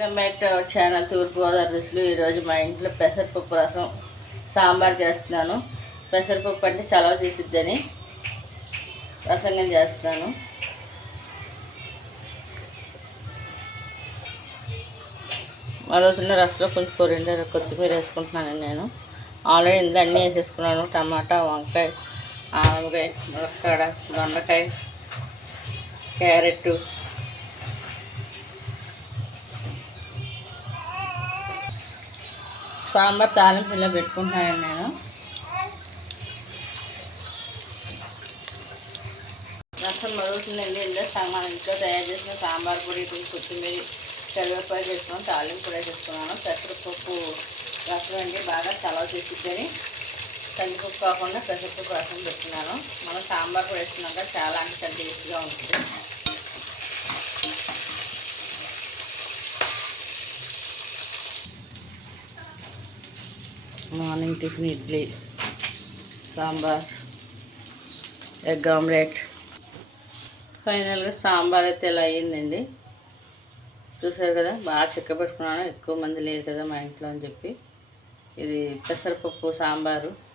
Welcome back to our channel Thurpu Godavari రుచులు ఈరోజు మా ఇంట్లో పెసరపప్పు రసం సాంబార్ చేస్తున్నాను. పెసరపప్పు అంటే చలవ చేసిద్దని రసంగా చేస్తున్నాను. మరుగుతున్న రసంలో కొంచెం కొరిండర్ కొత్తిమీర వేసుకుంటున్నాను నేను. ఆల్రెడీ ఇంత అన్నీ వేసేసుకున్నాను. టమాటా వంకాయ ఆనపకాయ ములక్కాడ దొండకాయ క్యారెట్ సాంబార్ తాలింపు ఇలా పెట్టుకుంటున్నాను నేను. రసం మరుగుతుందండి. ఇందులో మనం ఇంట్లో తయారు చేసిన సాంబార్ పొడి కొంచెం కొత్తిమీర కరివేపాకు వేసుకున్నాను తాలింపు కూడా వేసుకున్నాను పెసరపప్పు రసం అండి బాగా చలవ చేసిద్దని. కందిపప్పు కాకుండా పెసరపప్పు రసం పెట్టుకున్నాను. మనం సాంబార్ కూడా వేసుకున్నాక చాలా అంటే చాలా టేస్ట్గా ఉంటుంది. Morning tiffin idli sambar egg omelette. ఫైనల్గా సాంబార్ అయితే ఇలా అయ్యిందండి. చూసారు కదా బాగా చెక్క పెట్టుకున్నాను. ఎక్కువ మంది లేరు కదా మా ఇంట్లో అని చెప్పి. ఇది పెసరపప్పు సాంబారు.